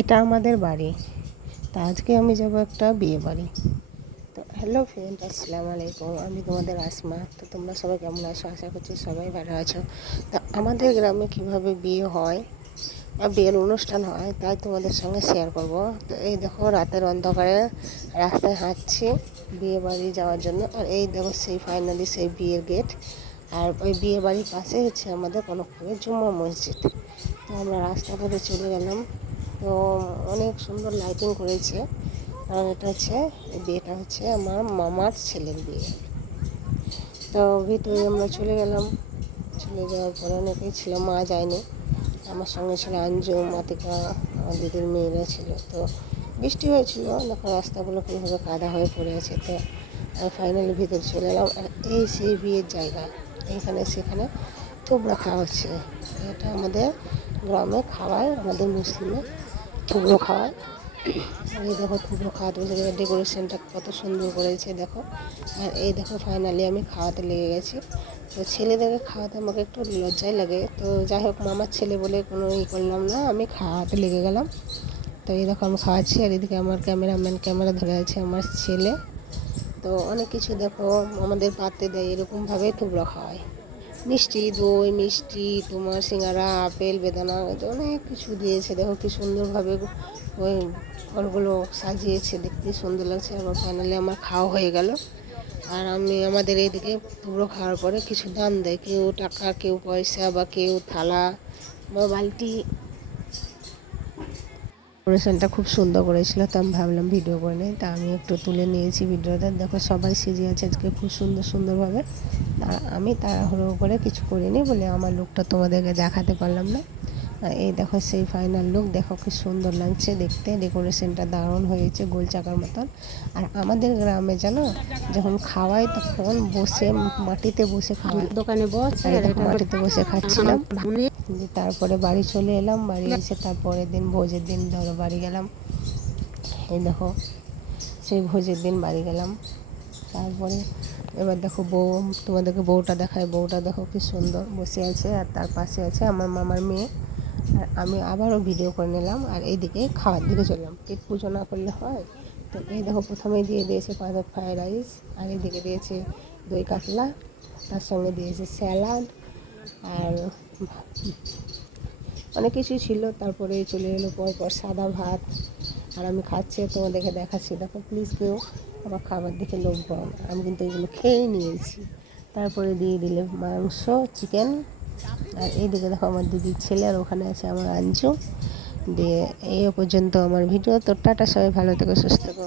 এটা আমাদের বাড়ি। তা আজকে আমি যাব একটা বিয়ে বাড়ি। তো হ্যালো ফ্রেন্ড, আসসালামু আলাইকুম। আমি তোমাদের আসমা। তো তোমরা সবাই কেমন আছো? আশা করছি সবাই ভালো আছো। তা আমাদের গ্রামে কিভাবে বিয়ে হয় বা বিয়ের অনুষ্ঠান হয় তাই তোমাদের সঙ্গে শেয়ার করব। তো এই দেখো, রাতের অন্ধকারে রাস্তায় হাঁটছি বিয়ে বাড়ি যাওয়ার জন্য। আর এই দেখো, সেই ফাইনালি সেই বিয়ের গেট। আর ওই বিয়ে বাড়ির পাশে হচ্ছে আমাদের কনকপুরের জুম্মা মসজিদ। তো আমরা রাস্তা ধরে চলে গেলাম। তো অনেক সুন্দর লাইটিং করেছে, কারণ এটা হচ্ছে বিয়েটা হচ্ছে আমার মামার ছেলের বিয়ে। তো ভিতরে আমরা চলে গেলাম। চলে যাওয়ার পরে অনেকেই ছিল, মা যায়নি। আমার সঙ্গে ছিল আঞ্জু, মাতিকা, আমার দিদির মেয়েরা ছিল। তো বৃষ্টি হয়েছিল, দেখো রাস্তাগুলো কীভাবে কাদা হয়ে পড়ে আছে। তো আমি ফাইনালি ভিতরে চলে এলাম। আর এই সেই বিয়ের জায়গা, এইখানে সেখানে থুবড়া খাওয়া হচ্ছে। এটা আমাদের গ্রামে খাওয়ায়, আমাদের মুসলিমে থুবড়ো খাওয়ায়। এই দেখো থুবড়ো খাওয়াতে বসে, ডেকোরেশনটা কত সুন্দর করেছে দেখো। আর এই দেখো ফাইনালি আমি খাওয়াতে লেগে গেছি। তো ছেলেদেরকে খাওয়াতে আমাকে একটু লজ্জাই লাগে। তো যাই হোক, মামার ছেলে বলে কোনো করলাম না, আমি খাওয়াতে লেগে গেলাম। তো এই দেখো আমি খাওয়াচ্ছি, আর এদিকে আমার ক্যামেরাম্যান ক্যামেরা ধরে আছে আমার ছেলে। তো অনেক কিছু দেখো আমাদের পাতে দেয়, এরকমভাবে থুবড়ো খাওয়ায়। মিষ্টি, দই, মিষ্টি, তোমার সিঙ্গারা, আপেল, বেদানা, অনেক কিছু দিয়েছে। দেখো কি সুন্দরভাবে ওই ফলগুলো সাজিয়েছে, দেখতে সুন্দর লাগছে। আবার ফাইনালি আমার খাওয়া হয়ে গেল। আর আমি আমাদের এইদিকে থুবড়ো খাওয়ার পরে কিছু দান দেয়, কেউ টাকা, কেউ পয়সা, বা কেউ থালা বা বালতি। ডেকোরেশনটা খুব সুন্দর করেছিল, তো আমি ভাবলাম ভিডিও করে নিই। তা আমি একটু তুলে নিয়েছি ভিডিওতে। দেখো সবাই সেজে আছে আজকে খুব সুন্দরভাবে। আর আমি তাড়াহুড়ো করে কিছু করিনি বলে আমার লুকটা তোমাদেরকে দেখাতে পারলাম না। আর এই দেখো সেই ফাইনাল লুক, দেখো কি সুন্দর লাগছে দেখতে। ডেকোরেশনটা দারুণ হয়েছে, গোল চাকার মতন। আর আমাদের গ্রামে জানো, যখন খাওয়াই তখন বসে মাটিতে বসে খাওয়াই, দোকানে বসে মাটিতে বসে খাচ্ছিলাম। তারপরে বাড়ি চলে এলাম। বাড়ি এসে তারপরের দিন ভোজের দিন ধরো বাড়ি গেলাম। এই দেখো সেই ভোজের দিন বাড়ি গেলাম। তারপরে এবার দেখো বউ, তোমাদেরকে বউটা দেখায়। বউটা দেখো কি সুন্দর বসে আছে, আর তার পাশে আছে আমার মামার মেয়ে। আর আমি আবারও ভিডিও করে নিলাম। আর এইদিকে খাওয়ার দিকে চললাম, পেট পুজো না করলে হয়। তো এই দেখো প্রথমেই দিয়ে দিয়েছে পালক ফ্রাইড রাইস, আর এইদিকে দিয়েছে দই কাতলা, তার সঙ্গে দিয়েছে স্যালাড, আর অনেক কিছুই ছিল। তারপরে চলে এলো পরপর সাদা ভাত। আর আমি খাচ্ছি, তোমাদেরকে দেখাচ্ছি। দেখো প্লিজ কেউ আমার খাবার দেখে লোভ করো না, আমি কিন্তু এগুলো খেয়েই নিয়েছি। তারপরে দিয়ে দিলে মাংস, চিকেন। আর এইদিকে দেখো আমার দিদির ছেলে, আর ওখানে আছে আমার আঞ্জু। দিয়ে এই পর্যন্ত আমার ভিডিও। তো টাটা, সবাই ভালো থেকো, সুস্থ থেকো।